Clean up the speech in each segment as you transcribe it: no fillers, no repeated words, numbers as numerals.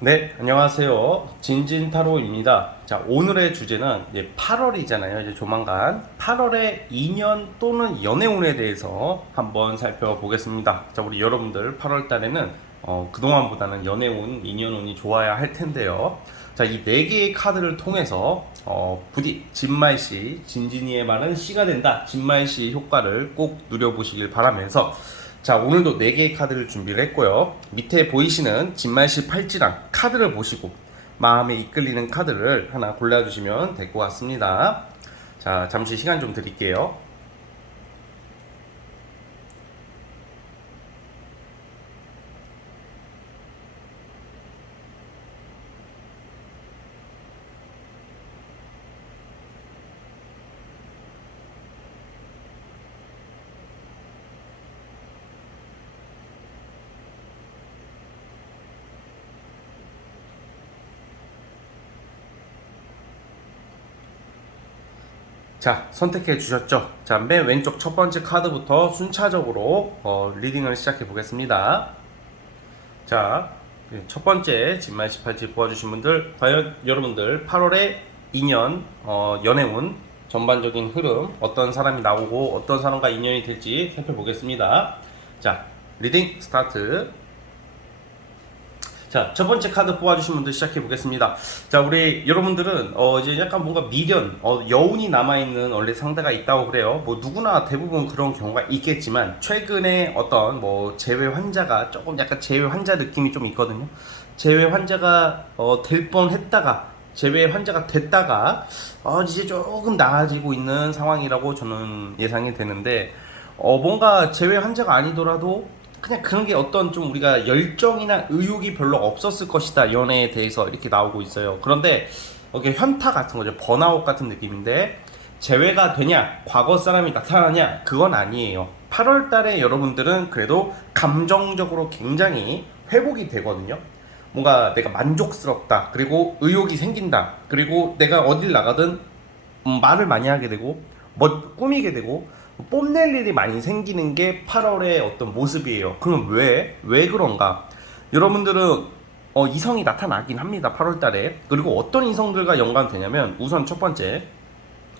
네, 안녕하세요. 진진타로입니다. 자, 오늘의 주제는 이제 8월이잖아요. 이제 조만간 8월의 인연 또는 연애운에 대해서 한번 살펴보겠습니다. 자, 우리 여러분들 8월 달에는 그동안보다는 연애운, 인연운이 좋아야 할 텐데요. 자, 이 네 개의 카드를 통해서 부디 진말씨, 진진이의 말은 씨가 된다. 진말씨 효과를 꼭 누려보시길 바라면서 자, 오늘도 4개의 카드를 준비를 했고요. 밑에 보이시는 진말씨 팔찌랑 카드를 보시고 마음에 이끌리는 카드를 하나 골라주시면 될 것 같습니다. 자, 잠시 시간 좀 드릴게요. 자, 선택해 주셨죠? 자, 맨 왼쪽 첫 번째 카드부터 순차적으로 리딩을 시작해 보겠습니다. 자, 첫 번째 진말씨 팔찌 보아주신 분들, 과연 여러분들 8월의 인연, 연애운, 전반적인 흐름, 어떤 사람이 나오고 어떤 사람과 인연이 될지 살펴보겠습니다. 자, 리딩 스타트. 자, 첫 번째 카드 뽑아주신 분들 시작해 보겠습니다. 자, 우리 여러분들은 이제 약간 뭔가 미련, 여운이 남아있는 원래 상대가 있다고 그래요. 뭐 누구나 대부분 그런 경우가 있겠지만 최근에 어떤 뭐 재회 환자가 조금 약간 재회 환자 느낌이 좀 있거든요. 재회 환자가 될 뻔했다가 재회 환자가 됐다가 이제 조금 나아지고 있는 상황이라고 저는 예상이 되는데 뭔가 재회 환자가 아니더라도 그냥 그런 게 어떤 좀 우리가 열정이나 의욕이 별로 없었을 것이다 연애에 대해서 이렇게 나오고 있어요. 그런데 이게 현타 같은 거죠. 번아웃 같은 느낌인데 재회가 되냐 과거 사람이 나타나냐 그건 아니에요. 8월 달에 여러분들은 그래도 감정적으로 굉장히 회복이 되거든요. 뭔가 내가 만족스럽다 그리고 의욕이 생긴다 그리고 내가 어딜 나가든 말을 많이 하게 되고 뭐 꾸미게 되고 뽐낼 일이 많이 생기는 게 8월의 어떤 모습이에요. 그럼 왜 그런가? 여러분들은 이성이 나타나긴 합니다. 8월 달에. 그리고 어떤 이성들과 연관되냐면 우선 첫 번째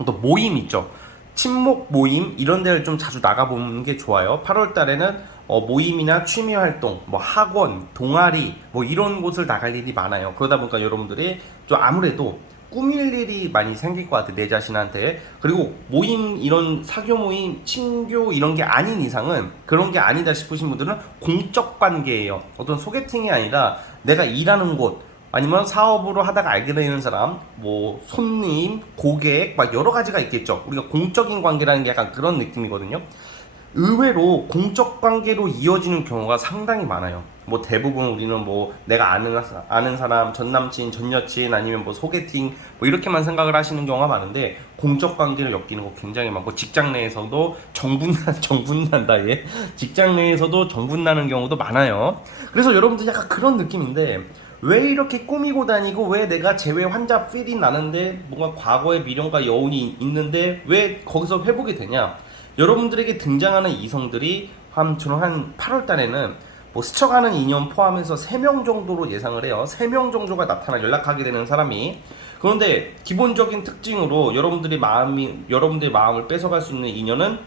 또 모임 있죠. 친목 모임 이런 데를 좀 자주 나가보는 게 좋아요. 8월 달에는 모임이나 취미 활동, 뭐 학원, 동아리 뭐 이런 곳을 나갈 일이 많아요. 그러다 보니까 여러분들이 좀 아무래도 꾸밀 일이 많이 생길 것 같아 내 자신한테. 그리고 모임 이런 사교 모임 친교 이런 게 아닌 이상은 그런 게 아니다 싶으신 분들은 공적 관계예요. 어떤 소개팅이 아니라 내가 일하는 곳 아니면 사업으로 하다가 알게 되는 사람 뭐 손님 고객 막 여러 가지가 있겠죠. 우리가 공적인 관계라는 게 약간 그런 느낌이거든요. 의외로 공적 관계로 이어지는 경우가 상당히 많아요. 뭐 대부분 우리는 뭐 내가 아는 사람, 전 남친, 전 여친 아니면 뭐 소개팅 뭐 이렇게만 생각을 하시는 경우가 많은데 공적 관계를 엮이는 거 굉장히 많고 직장 내에서도 정분난다 예. 직장 내에서도 정분나는 경우도 많아요. 그래서 여러분들 약간 그런 느낌인데 왜 이렇게 꾸미고 다니고 왜 내가 재회 환자 필이 나는데 뭔가 과거의 미련과 여운이 있는데 왜 거기서 회복이 되냐? 여러분들에게 등장하는 이성들이 저는 한 8월 달에는 뭐 스쳐가는 인연 포함해서 3명 정도로 예상을 해요. 3명 정도가 연락하게 되는 사람이. 그런데 기본적인 특징으로 여러분들의 마음을 뺏어갈 수 있는 인연은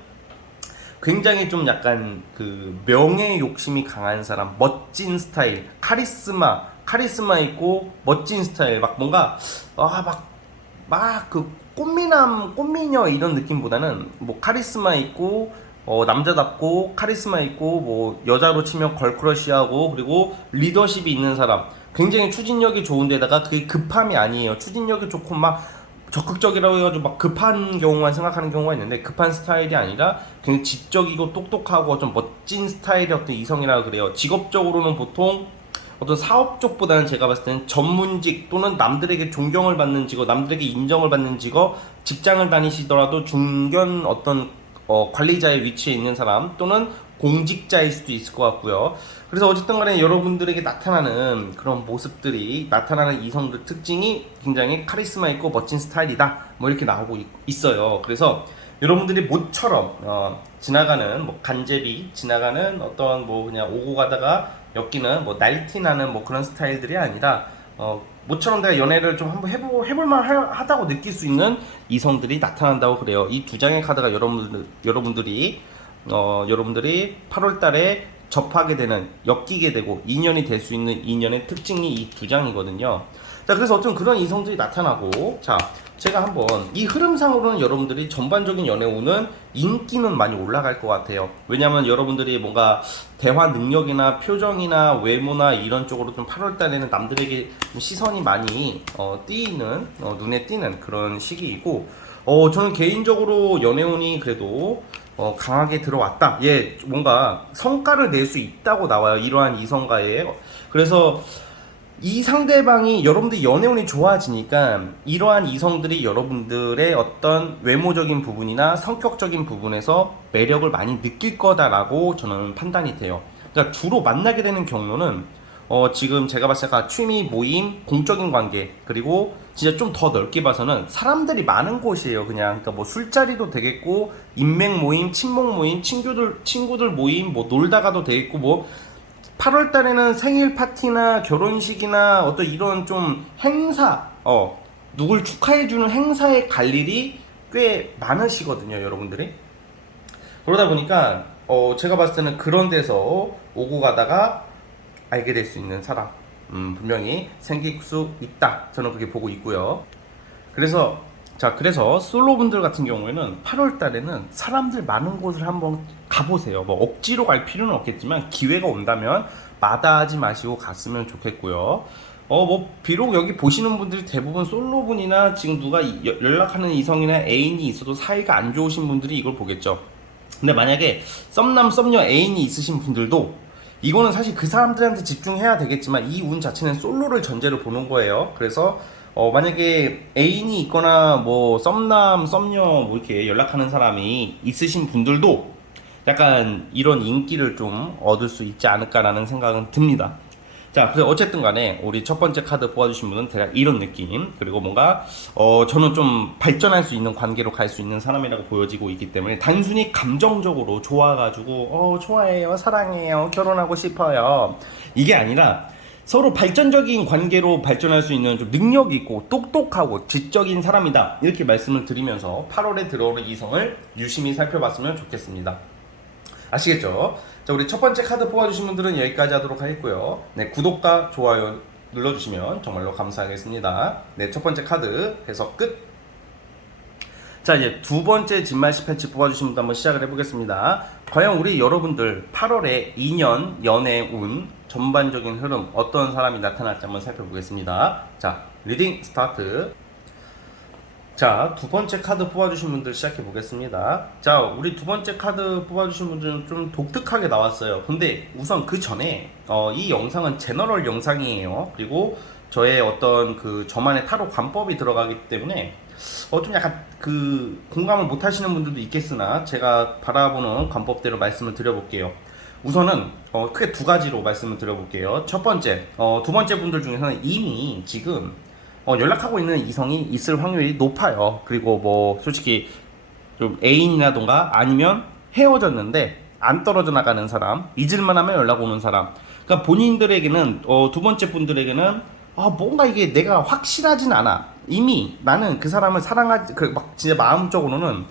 굉장히 좀 약간 그 명예 욕심이 강한 사람, 멋진 스타일, 카리스마 있고 멋진 스타일, 막 뭔가 막 그 꽃미녀 이런 느낌보다는 뭐 카리스마 있고 남자답고 카리스마 있고 뭐 여자로 치면 걸크러쉬하고 그리고 리더십이 있는 사람, 굉장히 추진력이 좋은데다가 그게 급함이 아니에요. 추진력이 좋고 막 적극적이라고 해가지고 막 급한 경우만 생각하는 경우가 있는데 급한 스타일이 아니라 굉장히 지적이고 똑똑하고 좀 멋진 스타일의 어떤 이성이라고 그래요. 직업적으로는 보통 어떤 사업 쪽보다는 제가 봤을 때는 전문직 또는 남들에게 존경을 받는 직업, 남들에게 인정을 받는 직업, 직장을 다니시더라도 중견 어떤 관리자의 위치에 있는 사람 또는 공직자일 수도 있을 것 같고요. 그래서 어쨌든 간에 여러분들에게 나타나는 그런 모습들이 나타나는 이성들 특징이 굉장히 카리스마 있고 멋진 스타일이다. 뭐 이렇게 나오고 있어요. 그래서 여러분들이 모처럼 지나가는 뭐 간제비 지나가는 어떤 뭐 그냥 오고 가다가 엮이는 뭐 날티나는 뭐 그런 스타일들이 아니라 모처럼 내가 연애를 좀 한번 해볼만 하다고 느낄 수 있는 이성들이 나타난다고 그래요. 이 두 장의 카드가 여러분들이 8월달에 접하게 되는, 엮이게 되고 인연이 될 수 있는 인연의 특징이 이 두 장이거든요. 자, 그래서 어떤 그런 이성들이 나타나고, 자, 제가 한번 이 흐름상으로는 여러분들이 전반적인 연애운은 인기는 많이 올라갈 것 같아요. 왜냐면 여러분들이 뭔가 대화 능력이나 표정이나 외모나 이런 쪽으로 좀 8월달에는 남들에게 시선이 많이 띄는, 눈에 띄는 그런 시기이고, 저는 개인적으로 연애운이 그래도 강하게 들어왔다. 예, 뭔가 성과를 낼 수 있다고 나와요. 이러한 이성과의. 그래서 이 상대방이, 여러분들 연애운이 좋아지니까 이러한 이성들이 여러분들의 어떤 외모적인 부분이나 성격적인 부분에서 매력을 많이 느낄 거다라고 저는 판단이 돼요. 그러니까 주로 만나게 되는 경로는 지금 제가 봤을 때 취미, 모임, 공적인 관계, 그리고 진짜 좀 더 넓게 봐서는 사람들이 많은 곳이에요. 그냥 그러니까 뭐 술자리도 되겠고, 인맥 모임, 친목 모임, 친구들 모임, 뭐 놀다가도 되겠고, 뭐 8월 달에는 생일 파티나 결혼식이나 어떤 이런 좀 행사, 누굴 축하해주는 행사에 갈 일이 꽤 많으시거든요, 여러분들이. 그러다 보니까, 제가 봤을 때는 그런 데서 오고 가다가 알게 될 수 있는 사람, 분명히 생길 수 있다. 저는 그렇게 보고 있고요. 그래서 솔로분들 같은 경우에는 8월 달에는 사람들 많은 곳을 한번 가보세요. 뭐 억지로 갈 필요는 없겠지만 기회가 온다면 마다하지 마시고 갔으면 좋겠고요. 뭐 비록 여기 보시는 분들이 대부분 솔로분이나 지금 누가 연락하는 이성이나 애인이 있어도 사이가 안 좋으신 분들이 이걸 보겠죠. 근데 만약에 썸남 썸녀 애인이 있으신 분들도 이거는 사실 그 사람들한테 집중해야 되겠지만 이 운 자체는 솔로를 전제로 보는 거예요. 그래서 만약에 애인이 있거나 뭐 썸남 썸녀 뭐 이렇게 연락하는 사람이 있으신 분들도 약간 이런 인기를 좀 얻을 수 있지 않을까라는 생각은 듭니다. 자, 그래서 어쨌든 간에 우리 첫 번째 카드 뽑아주신 분은 대략 이런 느낌, 그리고 뭔가 저는 좀 발전할 수 있는 관계로 갈 수 있는 사람이라고 보여지고 있기 때문에 단순히 감정적으로 좋아가지고 좋아해요, 사랑해요, 결혼하고 싶어요, 이게 아니라 서로 발전적인 관계로 발전할 수 있는 좀 능력 있고 똑똑하고 지적인 사람이다, 이렇게 말씀을 드리면서 8월에 들어오는 이성을 유심히 살펴봤으면 좋겠습니다. 아시겠죠? 자, 우리 첫 번째 카드 뽑아주신 분들은 여기까지 하도록 하겠고요. 네, 구독과 좋아요 눌러주시면 정말로 감사하겠습니다. 네, 첫 번째 카드 해석 끝. 자, 이제 두 번째 진말 10회치 뽑아주신 분도 한번 시작을 해보겠습니다. 과연 우리 여러분들 8월에 2년 연애 운 전반적인 흐름 어떤 사람이 나타날지 한번 살펴보겠습니다. 자, 리딩 스타트. 자, 두 번째 카드 뽑아주신 분들 시작해 보겠습니다. 자, 우리 두 번째 카드 뽑아주신 분들은 좀 독특하게 나왔어요. 근데 우선 그 전에 이 영상은 제너럴 영상이에요. 그리고 저의 어떤 저만의 타로 관법이 들어가기 때문에 좀 약간 공감을 못 하시는 분들도 있겠으나 제가 바라보는 관법대로 말씀을 드려볼게요. 우선은 크게 두 가지로 말씀을 드려볼게요. 첫 번째, 두 번째 분들 중에서는 이미 지금 연락하고 있는 이성이 있을 확률이 높아요. 그리고 뭐 솔직히 좀 애인이라던가 아니면 헤어졌는데 안 떨어져 나가는 사람, 잊을만 하면 연락 오는 사람, 그러니까 본인들에게는 두 번째 분들에게는 뭔가 이게 내가 확실하진 않아. 이미 나는 그 사람을 사랑하지, 막 진짜 마음적으로는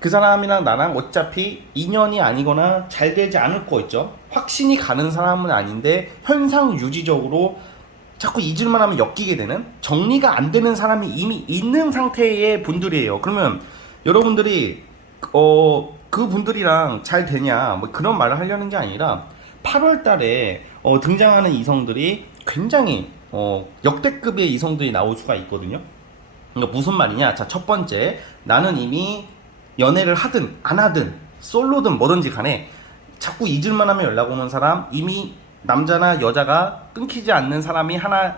그 사람이랑 나랑 어차피 인연이 아니거나 잘 되지 않을 거 있죠. 확신이 가는 사람은 아닌데 현상 유지적으로 자꾸 잊을만 하면 엮이게 되는, 정리가 안 되는 사람이 이미 있는 상태의 분들이에요. 그러면 여러분들이 그 분들이랑 잘 되냐 뭐 그런 말을 하려는 게 아니라 8월 달에 등장하는 이성들이 굉장히 역대급의 이성들이 나올 수가 있거든요. 그러니까 무슨 말이냐? 자, 첫 번째, 나는 이미 연애를 하든 안 하든 솔로든 뭐든지 간에 자꾸 잊을만 하면 연락 오는 사람, 이미 남자나 여자가 끊기지 않는 사람이 하나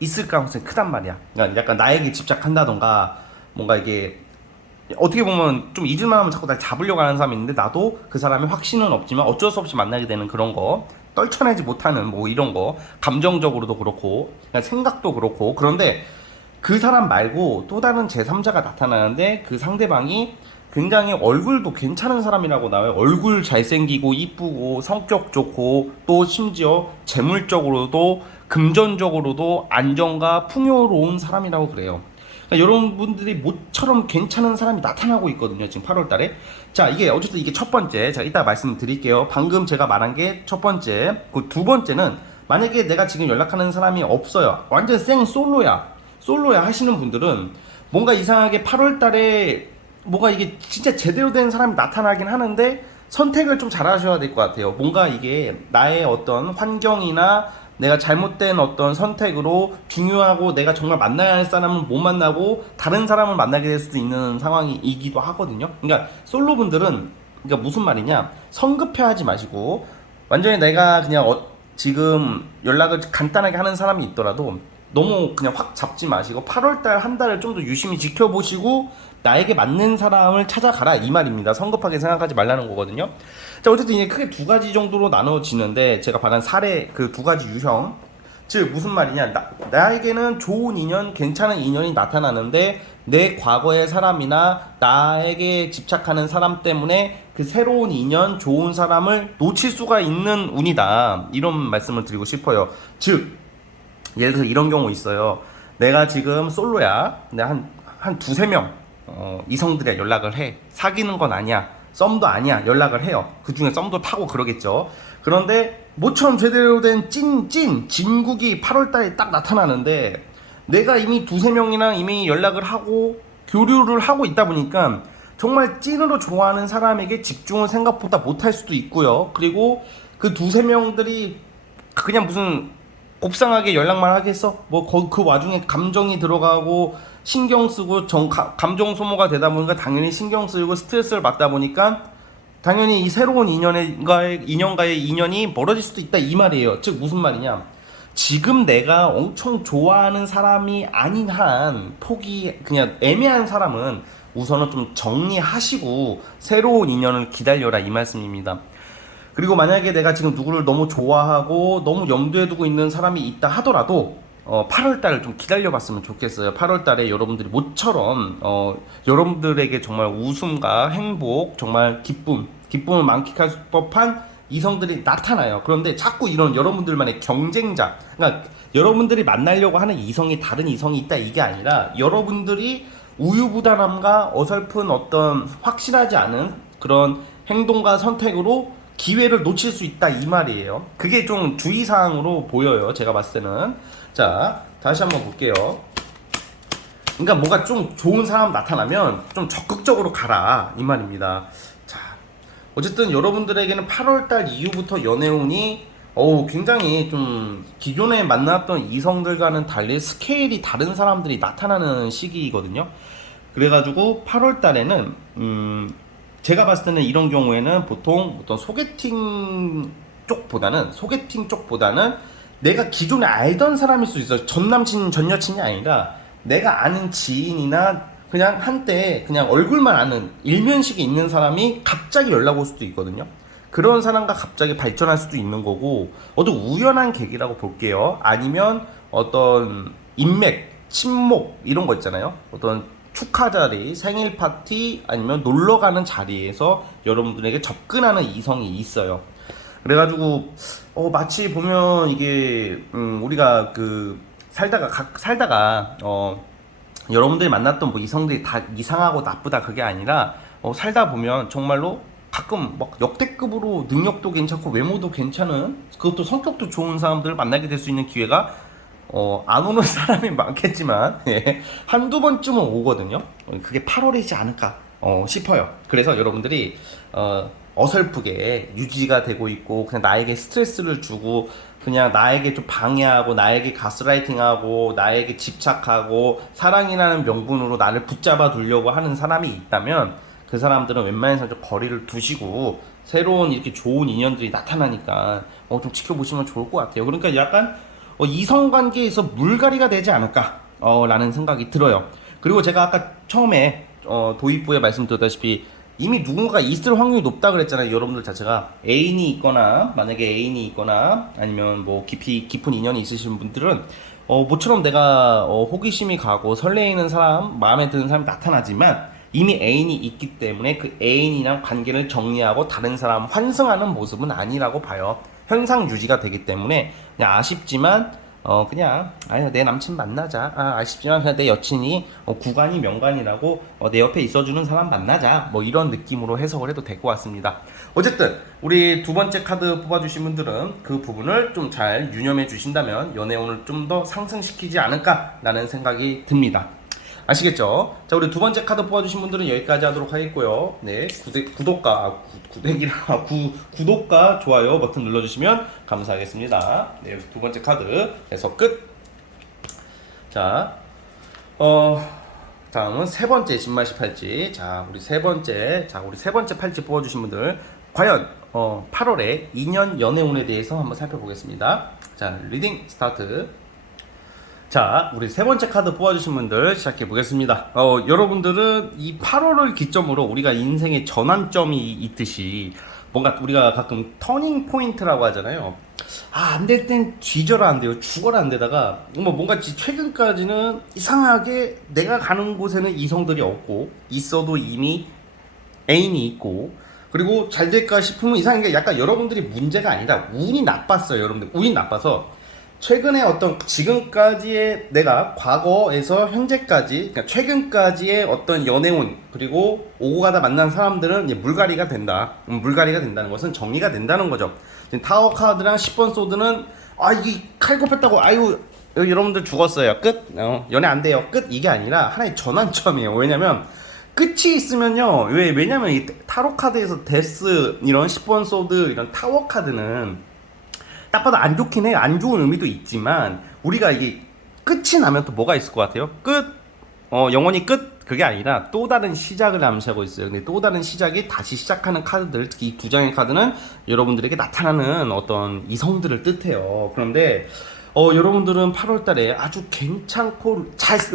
있을 가능성이 크단 말이야. 그러니까 약간 나에게 집착한다던가 뭔가 이게 어떻게 보면 좀 잊을만 하면 자꾸 날 잡으려고 하는 사람이 있는데 나도 그 사람의 확신은 없지만 어쩔 수 없이 만나게 되는 그런 거, 떨쳐내지 못하는 뭐 이런 거, 감정적으로도 그렇고 생각도 그렇고. 그런데 그 사람 말고 또 다른 제3자가 나타나는데 그 상대방이 굉장히 얼굴도 괜찮은 사람이라고 나와요. 얼굴 잘생기고 이쁘고 성격 좋고 또 심지어 재물적으로도 금전적으로도 안정과 풍요로운 사람이라고 그래요. 그러니까 여러분들이 모처럼 괜찮은 사람이 나타나고 있거든요. 지금 8월 달에. 자, 이게 어쨌든 이게 첫 번째. 자, 이따 말씀드릴게요. 방금 제가 말한 게 첫 번째. 그 두 번째는 만약에 내가 지금 연락하는 사람이 없어요. 완전 생 솔로야 하시는 분들은 뭔가 이상하게 8월 달에 뭐가 이게 진짜 제대로 된 사람이 나타나긴 하는데 선택을 좀 잘 하셔야 될 것 같아요. 뭔가 이게 나의 어떤 환경이나 내가 잘못된 어떤 선택으로 중요하고 내가 정말 만나야 할 사람을 못 만나고 다른 사람을 만나게 될 수도 있는 상황이기도 하거든요. 그러니까 솔로분들은 그러니까 무슨 말이냐, 성급해하지 마시고 완전히 내가 그냥 지금 연락을 간단하게 하는 사람이 있더라도 너무 그냥 확 잡지 마시고 8월달 한 달을 좀 더 유심히 지켜보시고 나에게 맞는 사람을 찾아가라 이 말입니다. 성급하게 생각하지 말라는 거거든요. 자, 어쨌든 이제 크게 두 가지 정도로 나눠지는데 제가 말한 사례 그 두 가지 유형, 즉 무슨 말이냐, 나에게는 좋은 인연, 괜찮은 인연이 나타나는데 내 과거의 사람이나 나에게 집착하는 사람 때문에 그 새로운 인연, 좋은 사람을 놓칠 수가 있는 운이다, 이런 말씀을 드리고 싶어요. 즉 예를 들어서 이런 경우 있어요. 내가 지금 솔로야. 근데 한 두세 명 이성들이랑 연락을 해. 사귀는 건 아니야. 썸도 아니야. 연락을 해요. 그 중에 썸도 타고 그러겠죠. 그런데 모처럼 제대로 된 진국이 8월달에 딱 나타나는데 내가 이미 두세 명이랑 이미 연락을 하고 교류를 하고 있다 보니까 정말 찐으로 좋아하는 사람에게 집중을 생각보다 못할 수도 있고요. 그리고 그 두세 명들이 그냥 무슨 곱상하게 연락만 하겠어? 뭐 그 와중에 감정이 들어가고 신경 쓰고 감정 소모가 되다 보니까 당연히 신경 쓰이고 스트레스를 받다 보니까 당연히 이 새로운 인연과의 인연이 멀어질 수도 있다 이 말이에요. 즉 무슨 말이냐, 지금 내가 엄청 좋아하는 사람이 아닌 한 그냥 애매한 사람은 우선은 좀 정리하시고 새로운 인연을 기다려라 이 말씀입니다. 그리고 만약에 내가 지금 누구를 너무 좋아하고 너무 염두에 두고 있는 사람이 있다 하더라도 8월달을 좀 기다려봤으면 좋겠어요. 8월달에 여러분들이 모처럼 여러분들에게 정말 웃음과 행복, 정말 기쁨을 만끽할 법한 이성들이 나타나요. 그런데 자꾸 이런 여러분들만의 경쟁자, 그러니까 여러분들이 만나려고 하는 이성이 다른 이성이 있다 이게 아니라 여러분들이 우유부단함과 어설픈 어떤 확실하지 않은 그런 행동과 선택으로 기회를 놓칠 수 있다 이 말이에요. 그게 좀 주의사항으로 보여요. 제가 봤을 때는. 자, 다시 한번 볼게요. 그러니까 뭐가 좀 좋은 사람 나타나면 좀 적극적으로 가라 이 말입니다. 자, 어쨌든 여러분들에게는 8월달 이후부터 연애운이 굉장히 좀 기존에 만났던 이성들과는 달리 스케일이 다른 사람들이 나타나는 시기이거든요. 그래가지고 8월달에는 제가 봤을 때는 이런 경우에는 보통 어떤 소개팅 쪽보다는 내가 기존에 알던 사람일 수 있어요. 전 남친, 전 여친이 아니라 내가 아는 지인이나 그냥 한때 그냥 얼굴만 아는 일면식이 있는 사람이 갑자기 연락 올 수도 있거든요. 그런 사람과 갑자기 발전할 수도 있는 거고, 어떤 우연한 계기라고 볼게요. 아니면 어떤 인맥, 친목 이런 거 있잖아요. 어떤 축하 자리, 생일 파티 아니면 놀러 가는 자리에서 여러분들에게 접근하는 이성이 있어요. 그래가지고 마치 보면 이게 우리가 그 살다가 여러분들이 만났던 뭐 이성들이 다 이상하고 나쁘다 그게 아니라 살다 보면 정말로 가끔 막 역대급으로 능력도 괜찮고 외모도 괜찮은, 그것도 성격도 좋은 사람들을 만나게 될 수 있는 기회가 안 오는 사람이 많겠지만 한두 번쯤은 오거든요. 그게 8월이지 않을까 싶어요. 그래서 여러분들이 어설프게 유지가 되고 있고 그냥 나에게 스트레스를 주고 그냥 나에게 좀 방해하고 나에게 가스라이팅하고 나에게 집착하고 사랑이라는 명분으로 나를 붙잡아 두려고 하는 사람이 있다면 그 사람들은 웬만해서 좀 거리를 두시고 새로운 이렇게 좋은 인연들이 나타나니까 좀 지켜보시면 좋을 것 같아요. 그러니까 약간 이성관계에서 물갈이가 되지 않을까 라는 생각이 들어요. 그리고 제가 아까 처음에 도입부에 말씀드렸다시피 이미 누군가가 있을 확률이 높다 그랬잖아요. 여러분들 자체가 만약에 애인이 있거나 아니면 뭐 깊은 인연이 있으신 분들은 모처럼 내가 호기심이 가고 설레이는 사람, 마음에 드는 사람이 나타나지만 이미 애인이 있기 때문에 그 애인이랑 관계를 정리하고 다른 사람 환승하는 모습은 아니라고 봐요. 현상 유지가 되기 때문에 그냥 아쉽지만 그냥 아유 내 남친 만나자. 아쉽지만 그냥 내 여친이 구간이 명간이라고 내 옆에 있어주는 사람 만나자. 뭐 이런 느낌으로 해석을 해도 될 것 같습니다. 어쨌든 우리 두 번째 카드 뽑아주신 분들은 그 부분을 좀 잘 유념해 주신다면 연애운을 좀 더 상승시키지 않을까라는 생각이 듭니다. 아시겠죠? 자, 우리 두 번째 카드 뽑아주신 분들은 여기까지 하도록 하겠고요. 네, 구독과 좋아요 버튼 눌러주시면 감사하겠습니다. 네, 두 번째 카드에서 끝. 자, 다음은 세 번째 진마시 팔찌. 자, 우리 세 번째 팔찌 뽑아주신 분들 과연 8월에 2년 연애운에 대해서 한번 살펴보겠습니다. 자, 리딩 스타트. 자, 우리 세 번째 카드 뽑아주신 분들 시작해 보겠습니다. 여러분들은 이 8월을 기점으로 우리가 인생의 전환점이 있듯이 뭔가 우리가 가끔 터닝 포인트라고 하잖아요. 안 될 땐 뒤져라 안 돼요. 죽어라 안 되다가 뭔가 최근까지는 이상하게 내가 가는 곳에는 이성들이 없고 있어도 이미 애인이 있고 그리고 잘 될까 싶으면 이상하게 약간 여러분들이 문제가 아니라 운이 나빴어요. 여러분들 운이 나빠서 최근에 어떤 지금까지의 내가 과거에서 현재까지 그러니까 최근까지의 어떤 연애운 그리고 오고 가다 만난 사람들은 이제 물갈이가 된다. 물갈이가 된다는 것은 정리가 된다는 거죠. 지금 타워 카드랑 10번 소드는 이게 칼 꼽혔다고 아유 여러분들 죽었어요. 끝. 연애 안 돼요. 끝. 이게 아니라 하나의 전환점이에요. 왜냐면 끝이 있으면요. 왜냐면 이 타로 카드에서 데스 이런 10번 소드 이런 타워 카드는 딱 봐도 안 좋긴 해요. 안 좋은 의미도 있지만 우리가 이게 끝이 나면 또 뭐가 있을 것 같아요? 끝. 영원히 끝. 그게 아니라 또 다른 시작을 암시하고 있어요. 근데 또 다른 시작이 다시 시작하는 카드들, 특히 이 두 장의 카드는 여러분들에게 나타나는 어떤 이성들을 뜻해요. 그런데 여러분들은 8월달에 아주 괜찮고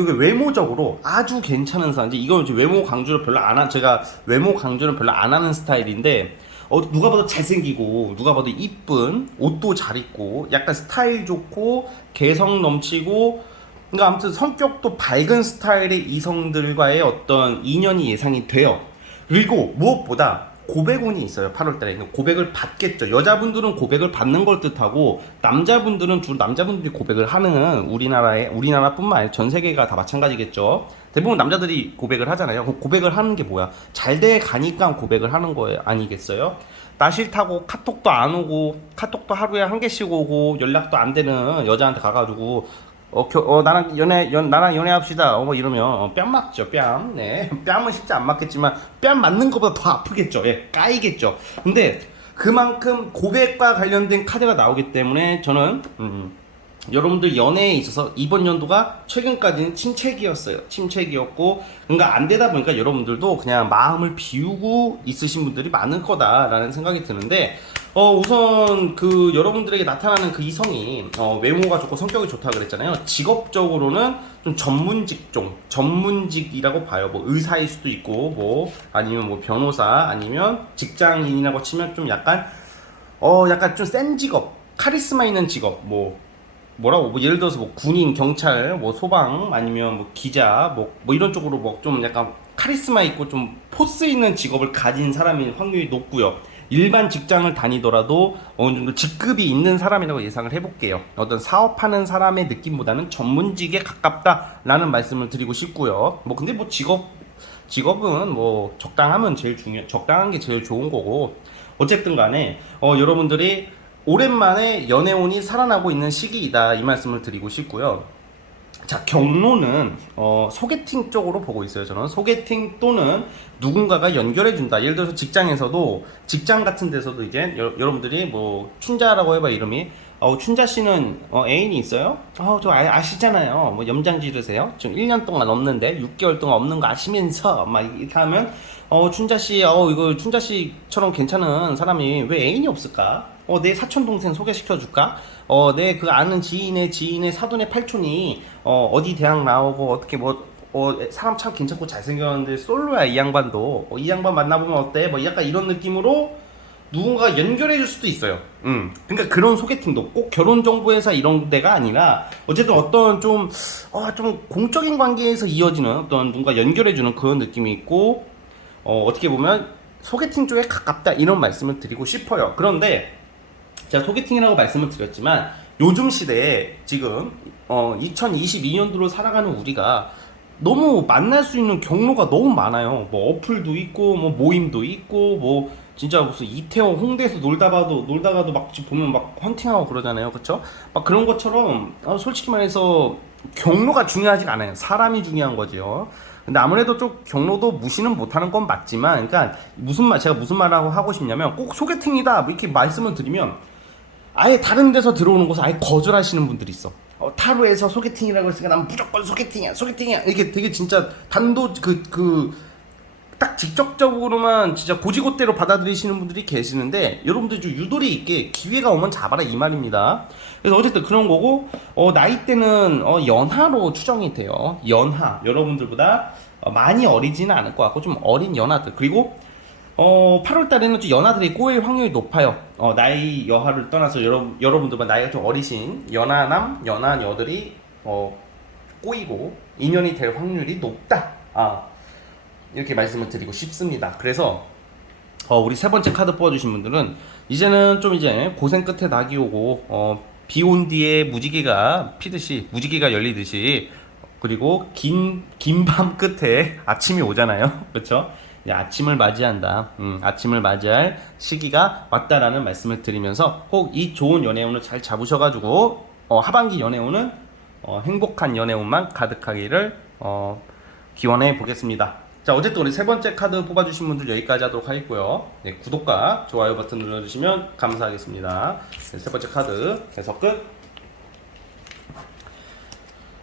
이게 외모적으로 아주 괜찮은 사람. 이건 외모 강조를 별로 안 제가 외모 강조는 별로 안 하는 스타일인데. 누가 봐도 잘생기고 누가 봐도 이쁜 옷도 잘 입고 약간 스타일 좋고 개성 넘치고 그러니까 아무튼 성격도 밝은 스타일의 이성들과의 어떤 인연이 예상이 돼요. 그리고 무엇보다 고백운이 있어요. 8월달에 고백을 받겠죠. 여자분들은 고백을 받는 걸 뜻하고 남자분들은 주로 남자분들이 고백을 하는 우리나라뿐만 아니라 전 세계가 다 마찬가지겠죠. 대부분 남자들이 고백을 하잖아요. 고백을 하는 게 뭐야? 잘 돼 가니까 고백을 하는 거예요. 아니겠어요? 나 싫다고 카톡도 안 오고 카톡도 하루에 한 개씩 오고 연락도 안 되는 여자한테 가가지고 나랑 연애합시다. 이러면 뺨 맞죠, 뺨. 네. 뺨은 실제 안 맞겠지만, 뺨 맞는 것보다 더 아프겠죠. 예, 까이겠죠. 근데 그만큼 고백과 관련된 카드가 나오기 때문에 저는, 여러분들 연애에 있어서 이번 연도가 최근까지는 침체기였고 그러니까 안 되다 보니까 여러분들도 그냥 마음을 비우고 있으신 분들이 많을 거다라는 생각이 드는데 우선 그 여러분들에게 나타나는 그 이성이 외모가 좋고 성격이 좋다 그랬잖아요. 직업적으로는 좀 전문직이라고 봐요. 뭐 의사일 수도 있고 뭐 아니면 뭐 변호사 아니면 직장인이라고 치면 좀 약간 좀 센 직업, 카리스마 있는 직업 뭐라고 예를 들어서 뭐 군인, 경찰, 뭐 소방 아니면 뭐 기자 뭐 이런 쪽으로 뭐 좀 약간 카리스마 있고 좀 포스 있는 직업을 가진 사람일 확률이 높고요. 일반 직장을 다니더라도 어느 정도 직급이 있는 사람이라고 예상을 해볼게요. 어떤 사업하는 사람의 느낌보다는 전문직에 가깝다라는 말씀을 드리고 싶고요. 근데 직업은 뭐 적당한 게 제일 좋은 거고 어쨌든 간에 여러분들이 오랜만에 연애운이 살아나고 있는 시기이다 이 말씀을 드리고 싶고요. 자, 경로는 소개팅 쪽으로 보고 있어요. 저는 소개팅 또는 누군가가 연결해준다. 예를 들어서 직장에서도 직장 같은 데서도 이제 여러분들이 뭐 춘자라고 해봐 이름이 춘자 씨는 애인이 있어요? 저 아시잖아요. 뭐 염장 지르세요? 좀 1년 동안 없는데 6개월 동안 없는 거 아시면서 막 이렇게 하면 춘자 씨 이거 춘자 씨처럼 괜찮은 사람이 왜 애인이 없을까? 내 사촌 동생 소개시켜 줄까? 내 그 아는 지인의 사돈의 팔촌이 어디 대학 나오고 어떻게 사람 참 괜찮고 잘생겼는데 솔로야 이 양반도 이 양반 만나보면 어때? 뭐 약간 이런 느낌으로 누군가 연결해 줄 수도 있어요. 그러니까 그런 소개팅도 꼭 결혼정보회사 이런 데가 아니라 어쨌든 어떤 좀 공적인 관계에서 이어지는 어떤 누군가 연결해 주는 그런 느낌이 있고, 어떻게 보면 소개팅 쪽에 가깝다 이런 말씀을 드리고 싶어요. 그런데 제가 소개팅이라고 말씀을 드렸지만 요즘 시대에 지금 2022년도로 살아가는 우리가 너무 만날 수 있는 경로가 너무 많아요. 뭐 어플도 있고 뭐 모임도 있고 뭐 진짜 무슨 이태원 홍대에서 놀다가도 막 보면 막 헌팅하고 그러잖아요. 그쵸? 막 그런 것처럼 솔직히 말해서 경로가 중요하지가 않아요. 사람이 중요한 거죠. 근데 아무래도 좀 경로도 무시는 못하는 건 맞지만, 그러니까 제가 무슨 말을 하고 싶냐면, 꼭 소개팅이다 이렇게 말씀을 드리면 아예 다른 데서 들어오는 곳을 아예 거절하시는 분들이 있어. 타로에서 소개팅이라고 했으니까 난 무조건 소개팅이야 이게 되게 진짜 단도 딱 직접적으로만 진짜 고지고대로 받아들이시는 분들이 계시는데, 여러분들 좀 유도리 있게 기회가 오면 잡아라 이 말입니다. 그래서 어쨌든 그런 거고, 나이대는 연하로 추정이 돼요. 연하, 여러분들보다 많이 어리지는 않을 것 같고 좀 어린 연하들. 그리고 8월 달에는 좀 연하들이 꼬일 확률이 높아요. 나이 여하를 떠나서 여러분들보다 나이가 좀 어리신 연하남, 연하여들이 꼬이고 인연이 될 확률이 높다. 이렇게 말씀을 드리고 싶습니다. 그래서 우리 세 번째 카드 뽑아주신 분들은 이제는 좀 이제 고생 끝에 낙이 오고 비 온 뒤에 무지개가 피듯이, 무지개가 열리듯이, 그리고 긴 밤 끝에 아침이 오잖아요. 그렇죠? 아침을 맞이한다. 아침을 맞이할 시기가 왔다라는 말씀을 드리면서 꼭 이 좋은 연애운을 잘 잡으셔가지고 하반기 연애운은 행복한 연애운만 가득하기를 기원해 보겠습니다. 자, 어쨌든 우리 세 번째 카드 뽑아주신 분들 여기까지 하도록 하겠고요. 네, 구독과 좋아요 버튼 눌러주시면 감사하겠습니다. 네, 세 번째 카드 해석 끝.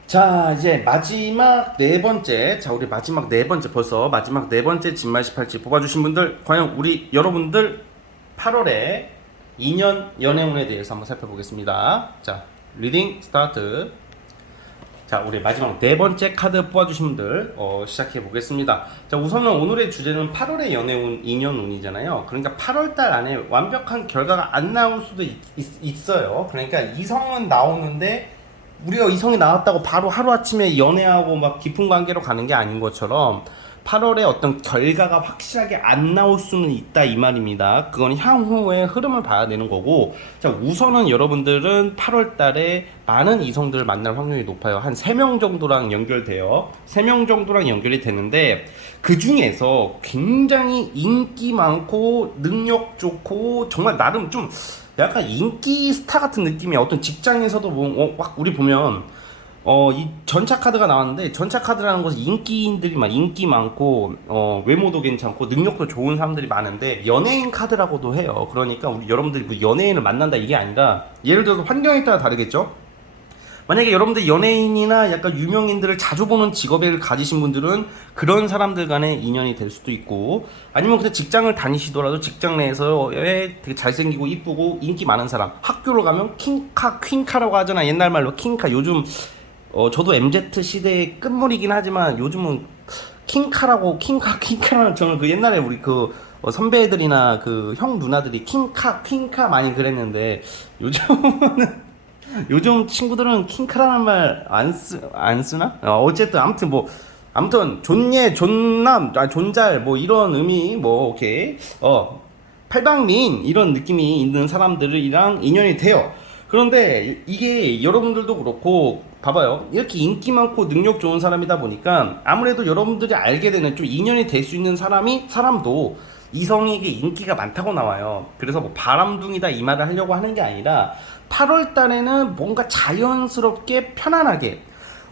자, 이제 마지막 네 번째. 자, 우리 마지막 네 번째, 벌써 마지막 네 번째 진말시 팔찌 뽑아주신 분들, 과연 우리 여러분들 8월에 2년 연애운에 대해서 한번 살펴보겠습니다. 자, 리딩 스타트. 자, 우리 마지막 네 번째 카드 뽑아주신 분들 시작해 보겠습니다. 자, 우선은 오늘의 주제는 8월의 연애운 2년운이잖아요. 그러니까 8월달 안에 완벽한 결과가 안 나올 수도 있어요. 그러니까 이성은 나오는데 우리가 이성이 나왔다고 바로 하루아침에 연애하고 막 깊은 관계로 가는 게 아닌 것처럼 8월에 어떤 결과가 확실하게 안 나올 수는 있다 이 말입니다. 그건 향후의 흐름을 봐야 되는 거고, 자, 우선은 여러분들은 8월 달에 많은 이성들을 만날 확률이 높아요. 한 3명 정도랑 연결돼요. 3명 정도랑 연결이 되는데, 그 중에서 굉장히 인기 많고 능력 좋고 정말 나름 좀 약간 인기 스타 같은 느낌이, 어떤 직장에서도 막 우리 보면 이 전차 카드가 나왔는데, 전차 카드라는 것은 인기인들이 인기 많고 외모도 괜찮고 능력도 좋은 사람들이 많은데 연예인 카드라고도 해요. 그러니까 우리 여러분들이 뭐 연예인을 만난다 이게 아니라, 예를 들어서 환경에 따라 다르겠죠. 만약에 여러분들 연예인이나 약간 유명인들을 자주 보는 직업을 가지신 분들은 그런 사람들 간의 인연이 될 수도 있고, 아니면 그냥 직장을 다니시더라도 직장 내에서의 되게 잘생기고 이쁘고 인기 많은 사람, 학교를 가면 킹카, 퀸카라고 하잖아. 옛날 말로 킹카. 요즘 저도 MZ 시대의 끝물이긴 하지만 요즘은 킹카라는, 저는 그 옛날에 우리 그 선배들이나 그 형 누나들이 킹카, 퀸카 많이 그랬는데, 요즘 친구들은 킹카라는 말 안 쓰나? 어쨌든 아무튼 존예, 존남, 존잘 뭐 이런 의미, 뭐 오케이, 팔방미인 이런 느낌이 있는 사람들이랑 인연이 돼요. 그런데 이게 여러분들도 그렇고 봐봐요. 이렇게 인기 많고 능력 좋은 사람이다 보니까 아무래도 여러분들이 알게 되는 좀 인연이 될 수 있는 사람도 이성에게 인기가 많다고 나와요. 그래서 뭐 바람둥이다 이 말을 하려고 하는 게 아니라 8월 달에는 뭔가 자연스럽게 편안하게,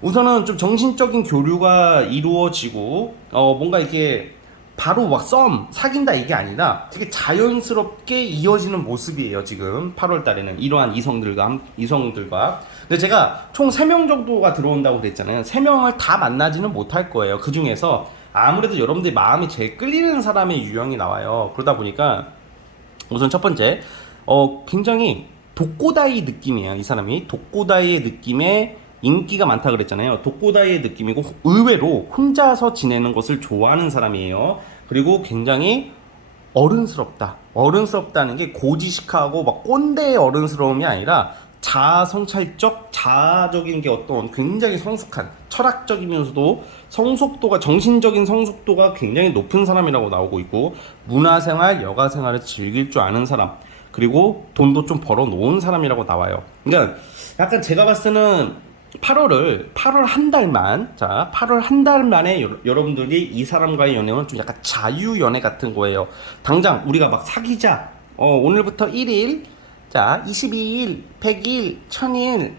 우선은 좀 정신적인 교류가 이루어지고 뭔가 이게 바로 막 사귄다 이게 아니라 되게 자연스럽게 이어지는 모습이에요. 지금 8월 달에는 이러한 이성들과. 근데 제가 총 3명 정도가 들어온다고 그랬잖아요. 3명을 다 만나지는 못할 거예요. 그 중에서 아무래도 여러분들이 마음이 제일 끌리는 사람의 유형이 나와요. 그러다 보니까 우선 첫 번째, 굉장히 독고다이 느낌이에요. 이 사람이 독고다이의 느낌에 인기가 많다 그랬잖아요. 독고다이의 느낌이고 의외로 혼자서 지내는 것을 좋아하는 사람이에요. 그리고 굉장히 어른스럽다. 어른스럽다는 게 고지식하고 막 꼰대의 어른스러움이 아니라 자아성찰적, 자아적인 게 어떤 굉장히 성숙한, 철학적이면서도 성숙도가, 정신적인 성숙도가 굉장히 높은 사람이라고 나오고 있고, 문화생활, 여가생활을 즐길 줄 아는 사람, 그리고 돈도 좀 벌어 놓은 사람이라고 나와요. 그러니까 약간 제가 봤을 때는 8월 한 달만, 자, 8월 한 달 만에 여러분들이 이 사람과의 연애는 좀 약간 자유 연애 같은 거예요. 당장 우리가 막 사귀자. 오늘부터 1일, 자, 22일, 100일, 1000일,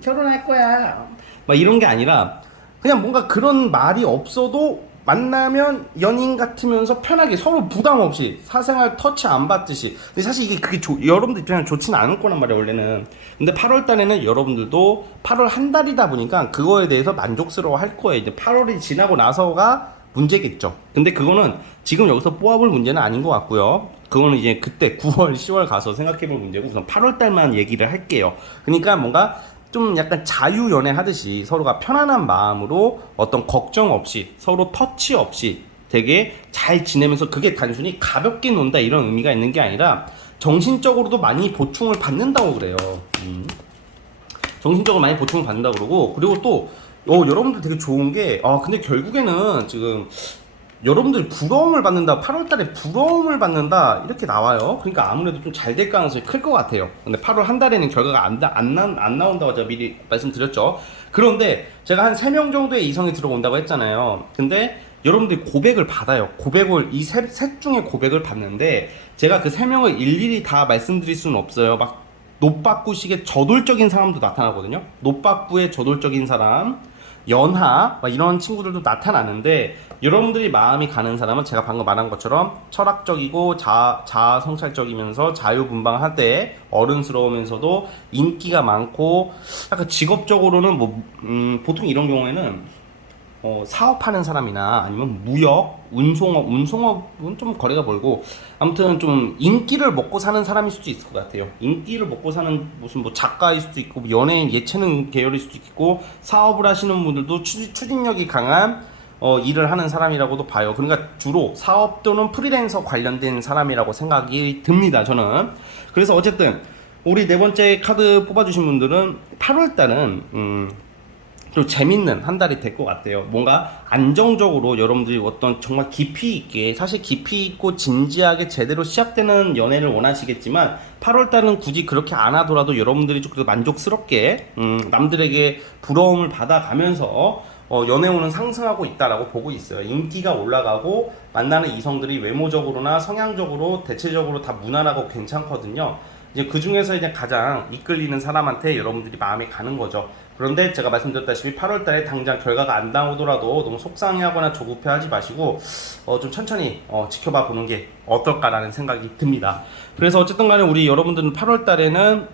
결혼할 거야. 막 이런 게 아니라 그냥 뭔가 그런 말이 없어도 만나면 연인 같으면서 편하게 서로 부담 없이 사생활 터치 안 받듯이. 근데 사실 이게 그게 여러분들 입장에 좋지는 않을 거란 말이야 원래는. 근데 8월 달에는 여러분들도 8월 한 달이다 보니까 그거에 대해서 만족스러워 할 거예요. 이제 8월이 지나고 나서가 문제겠죠. 근데 그거는 지금 여기서 뽑아볼 문제는 아닌 것 같고요. 그거는 이제 그때 9월, 10월 가서 생각해볼 문제고, 우선 8월 달만 얘기를 할게요. 그러니까 뭔가 좀 약간 자유연애 하듯이 서로가 편안한 마음으로 어떤 걱정 없이 서로 터치 없이 되게 잘 지내면서, 그게 단순히 가볍게 논다 이런 의미가 있는 게 아니라 정신적으로도 많이 보충을 받는다고 그래요. 정신적으로 많이 보충을 받는다고 그러고, 그리고 또 여러분들 되게 좋은 게, 근데 결국에는 지금 여러분들 부러움을 받는다, 8월달에 부러움을 받는다 이렇게 나와요. 그러니까 아무래도 좀 잘 될 가능성이 클 것 같아요. 근데 8월 한 달에는 결과가 안 나온다고 제가 미리 말씀드렸죠. 그런데 제가 한 3명 정도의 이성이 들어온다고 했잖아요. 근데 여러분들이 고백을 받아요. 고백을 이 셋 중에 고백을 받는데, 제가 그 3명을 일일이 다 말씀드릴 수는 없어요. 막 노빠꾸식의 저돌적인 사람도 나타나거든요. 노빠꾸의 저돌적인 사람, 연하, 막 이런 친구들도 나타나는데, 여러분들이 마음이 가는 사람은 제가 방금 말한 것처럼 철학적이고 자아 성찰적이면서 자유분방하되 어른스러우면서도 인기가 많고, 약간 직업적으로는 보통 이런 경우에는 사업하는 사람이나 아니면 무역, 운송업은 좀 거리가 멀고, 아무튼 좀 인기를 먹고 사는 사람일 수도 있을 것 같아요. 인기를 먹고 사는 무슨 뭐 작가일 수도 있고, 연예인, 예체능 계열일 수도 있고, 사업을 하시는 분들도 추진력이 강한 일을 하는 사람이라고도 봐요. 그러니까 주로 사업 또는 프리랜서 관련된 사람이라고 생각이 듭니다, 저는. 그래서 어쨌든 우리 네 번째 카드 뽑아주신 분들은 8월달은 좀 재밌는 한 달이 될 것 같아요. 뭔가 안정적으로 여러분들이 어떤 정말 깊이 있게, 사실 깊이 있고 진지하게 제대로 시작되는 연애를 원하시겠지만, 8월달은 굳이 그렇게 안 하더라도 여러분들이 좀 만족스럽게 남들에게 부러움을 받아가면서 연애운은 상승하고 있다라고 보고 있어요. 인기가 올라가고, 만나는 이성들이 외모적으로나 성향적으로 대체적으로 다 무난하고 괜찮거든요. 이제 그 중에서 이제 가장 이끌리는 사람한테 여러분들이 마음이 가는 거죠. 그런데 제가 말씀드렸다시피 8월 달에 당장 결과가 안 나오더라도 너무 속상해하거나 조급해하지 마시고 좀 천천히 지켜봐 보는 게 어떨까라는 생각이 듭니다. 그래서 어쨌든 간에 우리 여러분들은 8월 달에는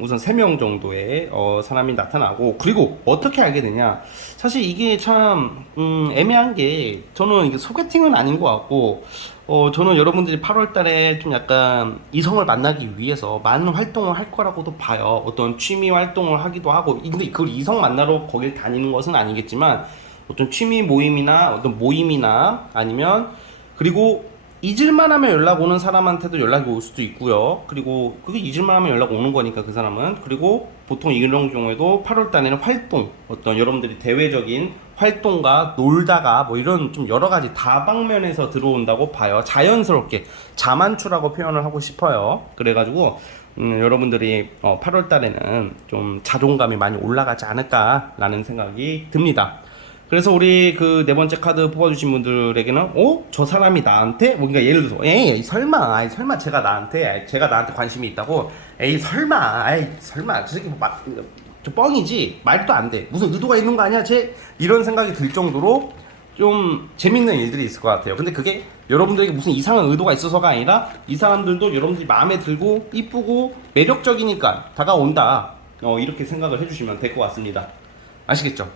우선 3명 정도의 사람이 나타나고, 그리고 어떻게 알게 되냐, 사실 이게 참 애매한 게, 저는 이게 소개팅은 아닌 것 같고, 저는 여러분들이 8월 달에 좀 약간 이성을 만나기 위해서 많은 활동을 할 거라고도 봐요. 어떤 취미 활동을 하기도 하고, 근데 그걸 이성 만나러 거길 다니는 것은 아니겠지만, 어떤 취미 모임이나 어떤 모임이나 아니면, 그리고 잊을만 하면 연락 오는 사람한테도 연락이 올 수도 있고요. 그리고 그게 잊을만 하면 연락 오는 거니까 그 사람은. 그리고 보통 이런 경우에도 8월 달에는 활동, 어떤 여러분들이 대외적인 활동과 놀다가 뭐 이런 좀 여러 가지 다방면에서 들어온다고 봐요. 자연스럽게 자만추라고 표현을 하고 싶어요. 그래가지고 여러분들이 8월 달에는 좀 자존감이 많이 올라가지 않을까라는 생각이 듭니다. 그래서 우리 그 네 번째 카드 뽑아주신 분들에게는 저 사람이 나한테 뭔가, 예를 들어서 에이 설마 제가 나한테 관심이 있다고, 에이 설마 저 새끼 저 뻥이지, 말도 안 돼, 무슨 의도가 있는 거 아니야 쟤, 이런 생각이 들 정도로 좀 재밌는 일들이 있을 것 같아요. 근데 그게 여러분들에게 무슨 이상한 의도가 있어서가 아니라, 이 사람들도 여러분들이 마음에 들고 이쁘고 매력적이니까 다가온다, 이렇게 생각을 해주시면 될 것 같습니다. 아시겠죠?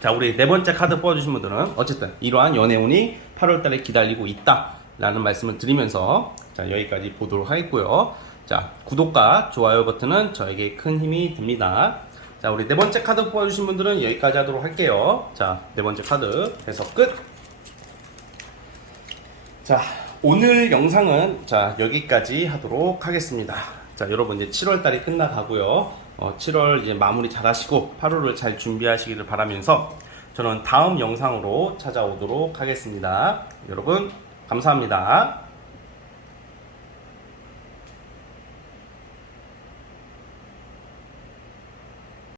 자, 우리 네 번째 카드 뽑아주신 분들은 어쨌든 이러한 연애운이 8월달에 기다리고 있다 라는 말씀을 드리면서, 자, 여기까지 보도록 하겠고요. 자, 구독과 좋아요 버튼은 저에게 큰 힘이 됩니다. 자, 우리 네 번째 카드 뽑아주신 분들은 여기까지 하도록 할게요. 자, 네 번째 카드 해석 끝. 자, 오늘 영상은 자, 여기까지 하도록 하겠습니다. 자, 여러분 이제 7월 달이 끝나가고요. 7월 이제 마무리 잘 하시고 8월을 잘 준비하시기를 바라면서 저는 다음 영상으로 찾아오도록 하겠습니다. 여러분, 감사합니다.